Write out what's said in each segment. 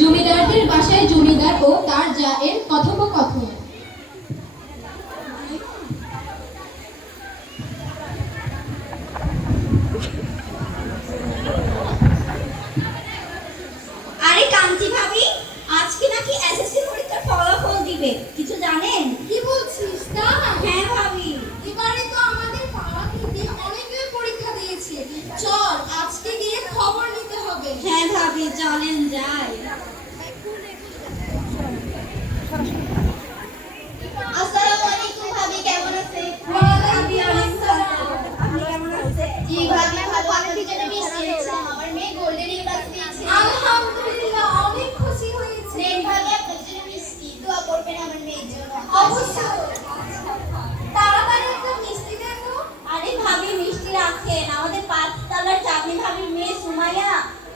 জমিদারদের বাসায় জমিদার ও তার জায়ের কথোপকথন। আরে কান্তি ভাবি, আজকে নাকি এসএসসি পরীক্ষার ফলাফল দিবে, কিছু জানেন? কি বলছিস? হ্যাঁ ভাবি, এবারে তো আমাদের পাড়া থেকে অনেকেই পরীক্ষা দিয়েছে। চল আজকে গিয়ে খবর নিতে হবে। হ্যাঁ ভাবি, চলেন যাই। আসসালামু আলাইকুম ভাবি, কেমন আছেন? ওয়ালাইকুম আসসালাম। আপনি কেমন আছেন? জি ভাবি, ভালো। অনেক জন্য মিষ্টি এনেছে। আমার মেয়ে গোল্ডেন ইউনিভার্স দিয়েছে। আলহামদুলিল্লাহ, অনেক খুশি হয়েছে। নেন ভাবি, আপনার জন্য মিষ্টি, দোয়া করবেন আমার মেয়ের জন্য। অবশ্যই। তাড়াতাড়ি একটা মিষ্টি দেন তো। আরে ভাবি, মিষ্টি রাখেন, আমাদের 5 তলার চাঁদনি ভাবির মেয়ে সুমাইয়া,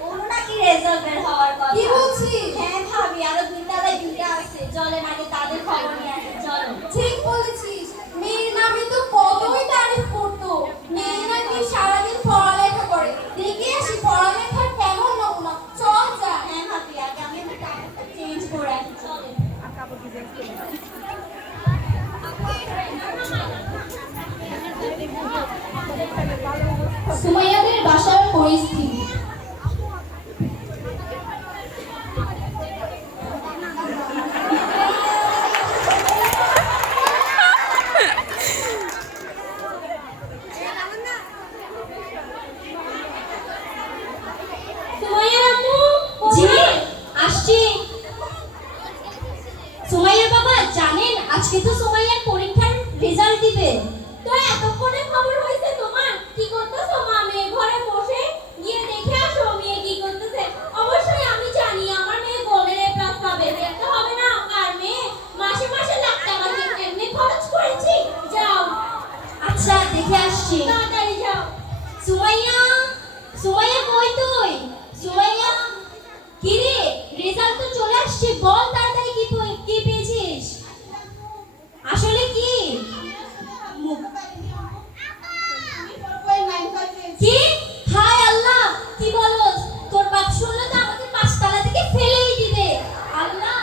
ওর নাকি রেজাল্ট বের হওয়ার কথা। কি বলছিস? হ্যাঁ ভাবি, আরো 2 তলায় 2টা আছে, চলেন আগে তাদের খবর নিয়ে আসি। চলো। ঠিক বলেছিস। মেয়ের নামে তো কতই তারিফ করতো। মেয়ে নাকি সারাদিন পড়ালেখা করে। দেখে আসি পড়ালেখার কেমন নমুনা। চল যা। হ্যাঁ ভাবি, আগে আমি আমার কাপড়টা চেঞ্জ করে আসি, চলেন। সুমাইয়াদের বাসার পরিস্থিতি। সুমাইয়ার আম্মু, জি আসছি। সুমাইয়ার বাবা, জানেন আজকে তো সুমাইয়ার পরীক্ষার রেজাল্ট দিবে। তো এতক্ষণে খবর হয়েছে তোমার? কি করতেছো মা? মেয়ে ঘরে বসে গিয়ে দেখে আসো মেয়ে কি করতেছে। অবশ্যই আমি জানি আমার মেয়ে গোল্ডেন এ প্লাস পাবে, দেখতে হবে না কার মেয়ে মাসে মাসে লাখ টাকা দিয়ে এমনি খরচ করেছি। যাও। আচ্ছা, দেখে আসছি। তাড়াতাড়ি যাও। সুমাইয়া, সুমাইয়া কই তুই? সুমাইয়া, কি রে, রেজাল্ট তো চলে আসছে, বল তাড়াতাড়ি কি পেয়েছিস? আসলে কি? কি? হায় আল্লাহ, কি বলস? তোর বাপ শুনলে তো আমাকে 5 তলা থেকে ফেলেই দিবে। আল্লাহ,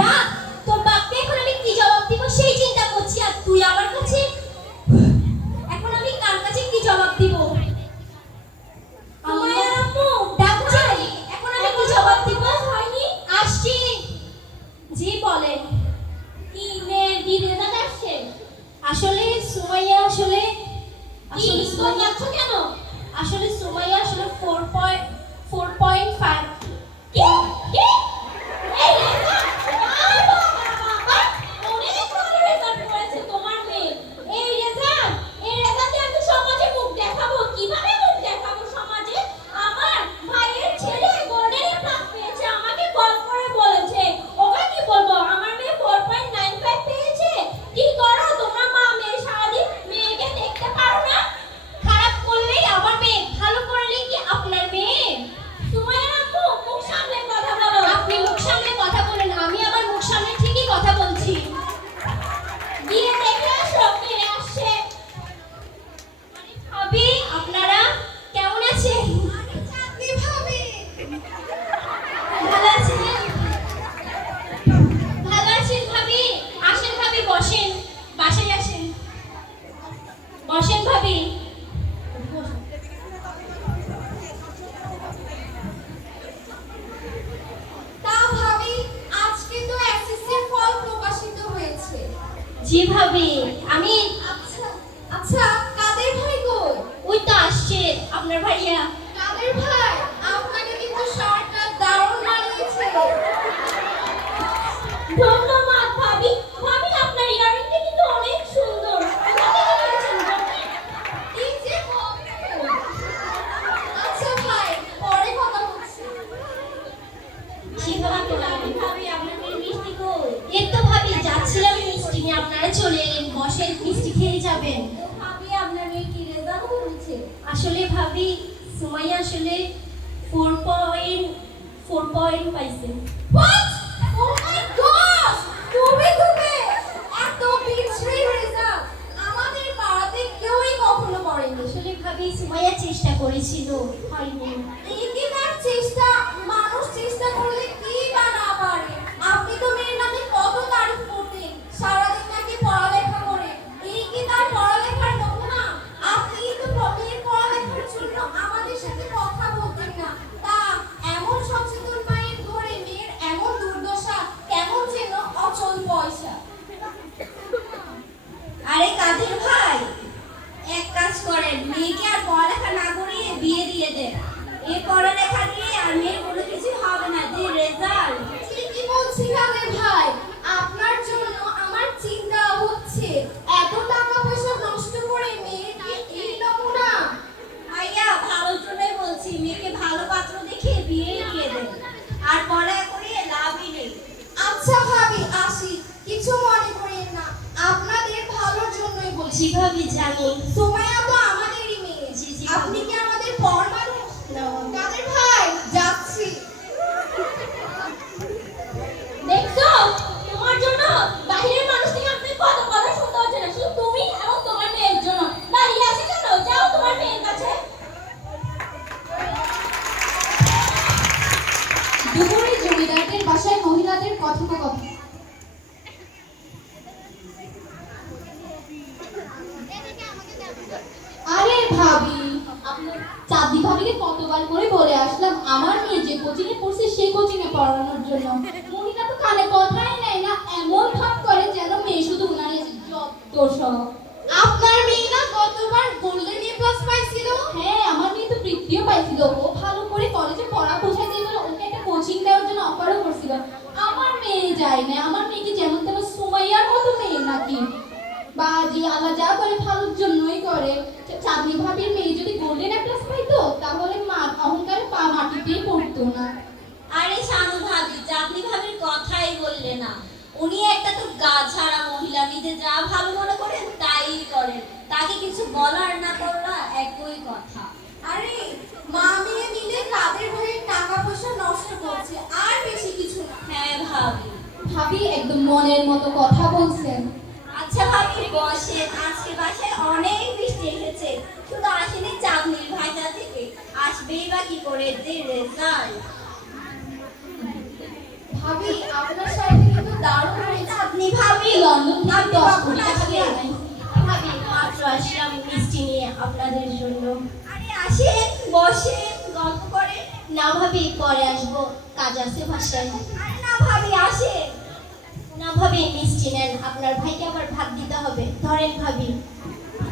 রাখ, তোর বাপকে এখন আমি কি জবাব দিব সেই চিন্তা করছি। আর তুই আমার কাছে, এখন আমি কার কাছে কি জবাব দিব? সুমাইয়ার আম্মু ডাকছে, এখন আমি কি জবাব দিব? হয়নি, আসছি। জি বলেন। কি মেয়ের কি রেজাল্ট আসছে? আসলে সুমাইয়া, আসলে তোর যাচ্ছ কেন? আসলে সুমাইয়া আসলে 4.5। কি কি? এই রেজাল্ট, বাবা বাবা, অনেক ভালো রেজাল্ট করেছে তোমার মেয়ে। এই রেজাল্টে আমি সমাজে মুখ দেখাবো। কিভাবে মুখ দেখাবো সমাজে? আমার ভাইয়ের ছেলে গোল্ডেন এ প্লাস পেয়েছে, আমাকে কল করে বলেছে। ওকে কি বলবো? আমার মেয়ে 4.95 পেয়েছে। কি করো তোমরা মা মেয়ে সারাদিন? মেয়েকে দেখতে পারো না? খারাপ করলেই আমার মেয়ে, ভালো করলেই কি আপনার মেয়ে? সুমাইয়া আম্মু, মুখ সামলে কথা বলো। আপনি মুখ সামলে কথা বলেন, আমি আমার মুখ সামলে ঠিকই কথা বলছি। গিয়ে দেখে আসো কে আসছে। ভাবি, আপনারা কেমন আছেন? চাঁদনি ভাবি, ভালো আছেন? ভালো আছেন ভাবি? আসেন ভাবি, বসেন, বাসায় আসেন, বসেন ভাবি। তা ভাবি, আজকে তো এসএসসির ফল প্রকাশিত হয়েছে। জি ভাবি, আমি আচ্ছা আচ্ছা, কাদের ভাই গো? ওই তো আসছে আপনার ভাইয়া। কাদের ভাই? সুমাইয়া আসলে 4.4 পাইছে। What? Oh my gosh! তুমি এত পিছড়ে রেজাল্ট আমাদের পাড়াতে কেউই কখনো করেনি। আসলে ভাবি সুমাইয়া চেষ্টা করেছিল, হয়নি। এই কি তার চেষ্টা? মানুষ চেষ্টা করলে কি বা না পারে। আপনি তো মেয়ের নামে কত তারিফ করতেন, সারাদিন নাকি পড়ালেখা করে। এই কি তার পড়ালেখার নমুনা? আপনি তো মেয়ের পড়ালেখার জন্য আমাদের সাথে কথা বলতেন না। তা এমন সচেতন মায়ের ঘরে মেয়ের এমন দুর্দশা, কেমন যেন অচল পয়সা। আরে কাদের ভাই, এক কাজ করেন, মেয়েকে আর পড়ালেখা না করিয়ে বিয়ে দিয়ে দেন। এ পড়ালেখা দিয়ে আর মেয়ের কোনো কিছু হবে না, যে রেজাল্ট। ঠিকই বলছি কাদের ভাই, আপনার জন্য আমার চিন্তা হচ্ছে। এত টাকা পয়সা নষ্ট করে মেয়েকে এই নমুনা। ভাইয়া ভালোর জন্যই বলছি, মেয়েকে ভালো পাত্র দেখে বিয়ে দিয়ে দেন, আর পড়ালেখা করিয়ে লাভই নেই। আচ্ছা ভাবি, আসি, কিছু মনে করেন না, আপনাদের ভালোর জন্যই বলছি। জি ভাবি জানি। সুমাইয়া তো আমাদেরই মেয়ে। জি, জি, আপনি কি আমাদের পর মানুষ? কাদের ভাই, যাচ্ছি। দেখছো, তোমার জন্য বাহিরের মানুষ থেকে আপনি কত কথা শুনতে হচ্ছে না, শুধু তুমি এবং তোমার মেয়ের জন্য। দাঁড়িয়ে আছি কেন? যাও তোমার মেয়ের কাছে। দুপুরে জমিদারদের বাসায় মহিলাদের কথোপকথন। আরে ভাবি, চাঁদি ভাবিকে কতবার করে বলে আসলাম আমার মেয়ে যে কোচিং এ পড়ছে সেই কোচিং এ পড়ানোর জন্য। মহিলা তো কানে কথাই নেয় না, এমন ভাব করে যেন মেয়ে শুধু উনার যত সব। আপনার মেয়ে না গতবার গোল্ডেন এ প্লাস পাইছিল? হ্যাঁ, আমার মেয়ে তো বৃত্তিও পাইছিল। ও ভালো করে কলেজে পড়া বোঝাই দিয়ে গেল, ওকে একটা কোচিং দেওয়ার জন্য অফারও করছিল। আমার মেয়ে যায় না। আমার মেয়ে কি যেমন তেমন সুমাইয়ার মতো মেয়ে নাকি? বাজি আল্লাহ যা করে ভালোর জন্যই করে। চাঁদনি ভাবির মেয়ে যদি গোল্ডেন এ প্লাস পাইতো তাহলে মা অহংকারে পা মাটিতেই পড়তো না। আরে শানু ভাবি, চাঁদনি ভাবির কথাই বললে না। উনি একটা তো গা ছাড়া মহিলা, নিজে যা ভালো মনে করেন তাই করেন, তাকে কিছু বলার না করা একই কথা। আরে মা মেয়ে মিলে কাদের ভাইয়ের টাকা পয়সা নষ্ট করছে, আর বেশি কিছু না। হ্যাঁ ভাবি। ভাবি একদম মনের মতো কথা বলছেন। আচ্ছা ভাবি বসেন, আজকে বাসায় অনেক বৃষ্টি এসেছে, শুধু আসেনি চাঁদনির ভাইটা থেকে, আসবেই বা কি করে, যে রেজাল্ট। ভাবি আপনার সাথে কিন্তু দারুণ হয়েছে। আপনি ভাবি লন্ডন থেকে আপনি 10 কখন কোটি টাকা দিয়ে আসলেন? আনাই। ভাবি মাত্র আসলাম মিষ্টি নিয়ে আপনাদের জন্য। আরে আসেন, বসেন, গল্প করেন। না ভাবি পরে আসবো, কাজ আছে বাসায়। আরে না ভাবি আসেন। না ভাবি মিষ্টি নেন, আপনার ভাইকে আবার ভাত দিতে হবে, ধরেন ভাবি।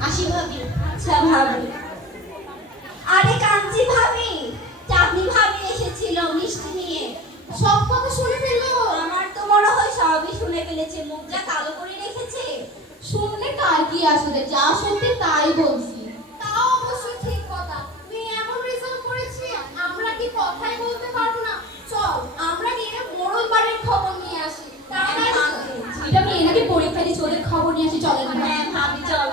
আসি ভাবি। আচ্ছা ভাবি। আরে কাঞ্চি ভাবি, চাঁদনি ভাবি এসেছিল মিষ্টি নিয়ে। সব কথা শুনে ফেললো। আমার তো মনে হয় সবই শুনে ফেলেছে, মুখ যা কালো করে রেখেছে। শুনলে কার কি আসলে, যা সত্যি তাই বলছি। তাও অবশ্যই ঠিক কথা। মেয়ে এমন রেজাল্ট করেছে, আমরা কি কথাই বলতে পারবো না? চল আমরা গিয়ে মোড়ল বাড়ির খবর নিয়ে আসি। এটা মেয়ে নাকি পরীক্ষা দিয়ে চলে খবর নিয়ে আসি, চলে না? হ্যাঁ ভাবি চল।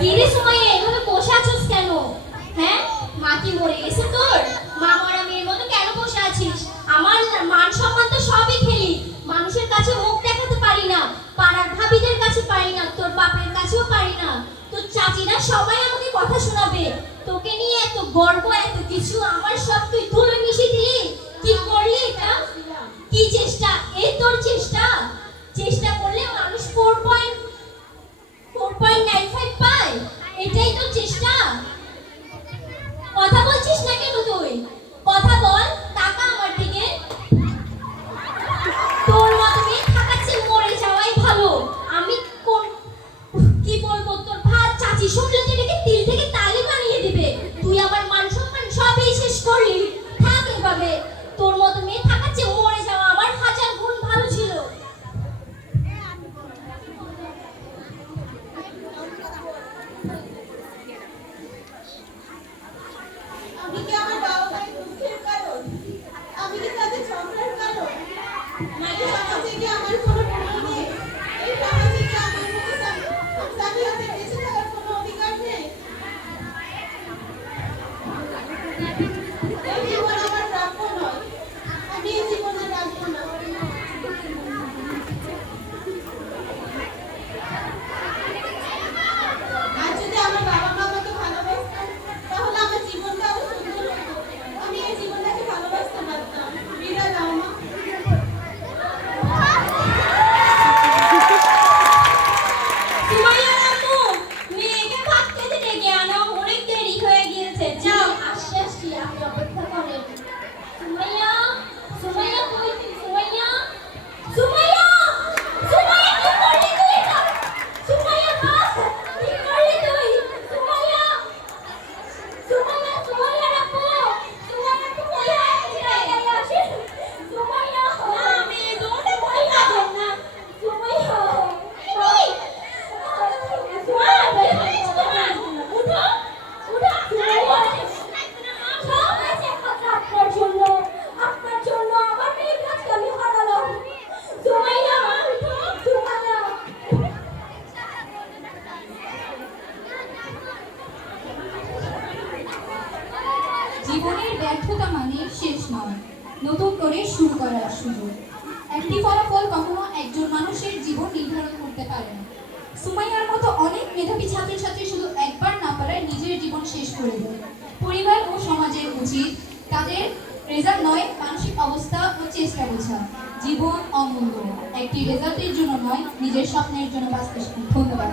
কিরে সুমাইয়া, এভাবে বসে আছিস কেন? হ্যাঁ, মা কি মরে গেছে তোর? মা মরা মেয়ের মতো কেন বসে আছিস? আমার মান সম্মান তো সবই খেলি, মানুষের কাছে মুখ দেখাতে পারি না, পাড়ার ভাবিদের কাছে পারি না, তোর বাপের কাছেও পারি না। তোর চাচিরা সবাই আমাকে কথা শোনাবে, তোকে নিয়ে এত গর্ব, এত কিছু, আমার সব তুই ধুলো মিশিয়ে দিলি। কি করলি এটা? কি চেষ্টা? এই তোর চেষ্টা? চেষ্টা করলে মানুষ 4.95 পায়, এটাই তো চেষ্টা। কথা বলছিস না কেন তুই? কথা বল, টাকা আমার দিকে। তোর মতো মেয়ে থাকার চেয়ে মরে যাওয়াই ভালো। আমি কি বলবো, তোর ভাত চাচি শুনলে তো এটাকে তিল থেকে তালি বানিয়ে দিবে। তুই আমার মান সম্মান সবই শেষ করলি। নয়, নতুন করে শুরু করার সুযোগ। একটি ফলাফল কখনো একজন মানুষের জীবন নির্ধারণ করতে পারে না। সুমাইয়ার মতো অনেক মেধাবী ছাত্রছাত্রী শুধু একবার না পারায় নিজের জীবন শেষ করে দেয়। পরিবার ও সমাজের উচিত তাদের রেজাল্ট নয়, মানসিক অবস্থা ও চেষ্টা বোঝা। জীবন অমূল্য, একটি রেজাল্টের জন্য নয়, নিজের স্বপ্নের জন্য বাঁচতে শিখুন। ধন্যবাদ।